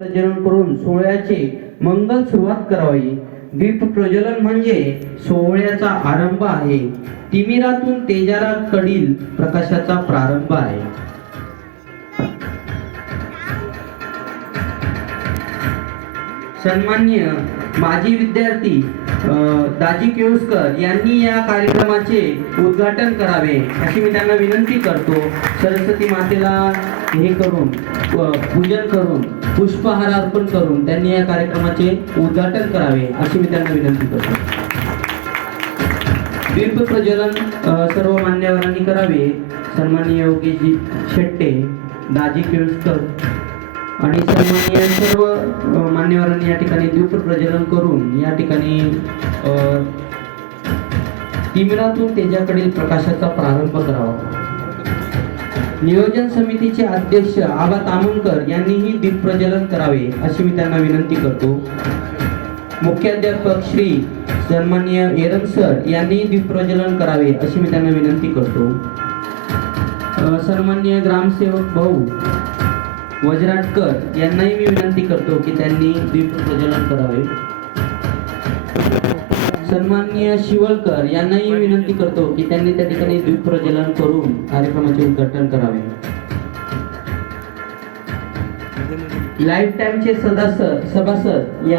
प्रज्वलन करून सोहळ्याची मंगल सुरुवात करावी. दीप प्रज्वलन म्हणजे सोहळ्याचा आरंभ आहे. तिमिरातून तेजारा कडील प्रकाशाचा प्रारंभ आहे. सन्मान्य माजी विद्यार्थी दाजी केळुसकर यांनी या कार्यक्रमाचे उद्घाटन करावे अशी मी त्यांना विनंती करतो. सरस्वती मातेला हे करून पूजन करून पुष्पहार अर्पण करून त्यांनी या कार्यक्रमाचे उद्घाटन करावे अशी मी त्यांना विनंती करतो. दीप प्रज्वलन सर्व मान्यवरांनी करावे. सन्माननीय योगीजी शेट्टे दाजी केळकर आणि सन्माननीय सर्व मान्यवरांनी या ठिकाणी दीप प्रज्वलन करून या ठिकाणी अ, तिमिरातून तेजाकडील प्रकाशाचा प्रारंभ करावा. नियोजन समितीचे अध्यक्ष आबा तामुणकर यांनीही दीप प्रज्वलन करावे अशी मी त्यांना विनंती करतो. मुख्याध्यापक श्री सन्माननीय एरन सर यांनी दीपप्रज्वलन करावे अशी मी त्यांना विनंती करतो. सन्मान्य सन्माननीय ग्रामसेवक भाऊ वजराटकर यांनाही मी विनंती करतो की त्यांनी दीपप्रज्वलन करावे. सन्माननीय शिवलकर यांनाही विनंती करतो की त्यांनी त्या ठिकाणी दीप प्रज्वलन करून कार्यक्रमाचे उद्घाटन करावे. लाईफ टाईमचे सदस्य सभासद या